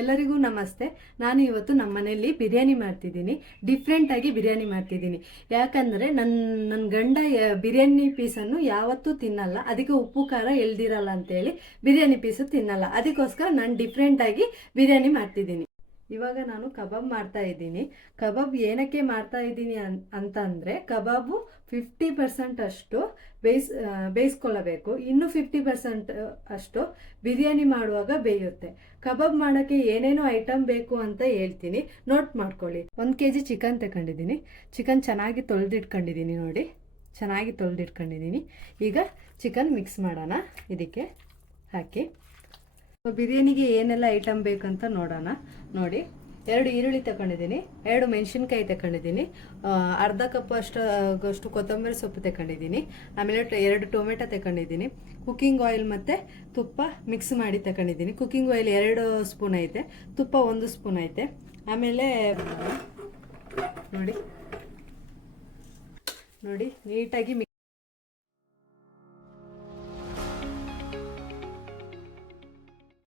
ಎಲ್ಲರಿಗೂ ನಮಸ್ತೆ. ನಾನು ಇವತ್ತು ನಮ್ಮ ಮನೆಯಲ್ಲಿ ಬಿರಿಯಾನಿ ಮಾಡ್ತಿದ್ದೀನಿ. ಡಿಫ್ರೆಂಟಾಗಿ ಬಿರಿಯಾನಿ ಮಾಡ್ತಿದ್ದೀನಿ. ಯಾಕಂದರೆ ನನ್ನ ಗಂಡ ಬಿರಿಯಾನಿ ಪೀಸನ್ನು ಯಾವತ್ತೂ ತಿನ್ನಲ್ಲ, ಅದಕ್ಕೆ ಉಪ್ಪು ಖಾರ ಎಳ್ದಿರಲ್ಲ ಅಂತೇಳಿ ಬಿರಿಯಾನಿ ಪೀಸು ತಿನ್ನಲ್ಲ. ಅದಕ್ಕೋಸ್ಕರ ನಾನು ಡಿಫ್ರೆಂಟಾಗಿ ಬಿರಿಯಾನಿ ಮಾಡ್ತಿದ್ದೀನಿ. ಇವಾಗ ನಾನು ಕಬಾಬ್ ಮಾಡ್ತಾ ಇದ್ದೀನಿ. ಕಬಾಬ್ ಏನಕ್ಕೆ ಮಾಡ್ತಾ ಇದ್ದೀನಿ ಅಂತಂದರೆ, ಕಬಾಬು 50% ಅಷ್ಟು ಬೇಯಿಸ್ಕೊಳ್ಳಬೇಕು, ಇನ್ನು 50% ಅಷ್ಟು ಬಿರಿಯಾನಿ ಮಾಡುವಾಗ ಬೇಯುತ್ತೆ. ಕಬಾಬ್ ಮಾಡೋಕ್ಕೆ ಏನೇನೋ ಐಟಮ್ ಬೇಕು ಅಂತ ಹೇಳ್ತೀನಿ, ನೋಟ್ ಮಾಡ್ಕೊಳ್ಳಿ. 1 kg ಚಿಕನ್ ತಗೊಂಡಿದ್ದೀನಿ. ಚಿಕನ್ ಚೆನ್ನಾಗಿ ತೊಳೆದಿಟ್ಕೊಂಡಿದ್ದೀನಿ, ನೋಡಿ ಚೆನ್ನಾಗಿ ತೊಳೆದಿಟ್ಕೊಂಡಿದ್ದೀನಿ. ಈಗ ಚಿಕನ್ ಮಿಕ್ಸ್ ಮಾಡೋಣ, ಇದಕ್ಕೆ ಹಾಕಿ ಬಿರಿಯಾನಿಗೆ ಏನೆಲ್ಲ ಐಟಮ್ ಬೇಕಂತ ನೋಡೋಣ. ನೋಡಿ, 2 ಈರುಳ್ಳಿ ತಗೊಂಡಿದ್ದೀನಿ, 2 ಮೆಣಸಿನ್ಕಾಯಿ ತಗೊಂಡಿದ್ದೀನಿ, ಅರ್ಧ ಕಪ್ ಅಷ್ಟು ಕೊತ್ತಂಬರಿ ಸೊಪ್ಪು ತಗೊಂಡಿದ್ದೀನಿ, ಆಮೇಲೆ 2 ಟೊಮೆಟೊ ತಗೊಂಡಿದ್ದೀನಿ, ಕುಕ್ಕಿಂಗ್ ಆಯಿಲ್ ಮತ್ತು ತುಪ್ಪ ಮಿಕ್ಸ್ ಮಾಡಿ ತಗೊಂಡಿದ್ದೀನಿ. ಕುಕ್ಕಿಂಗ್ ಆಯಿಲ್ 2 ಸ್ಪೂನ್ ಐತೆ, ತುಪ್ಪ 1 ಸ್ಪೂನ್ ಐತೆ. ಆಮೇಲೆ ನೋಡಿ ನೀಟಾಗಿ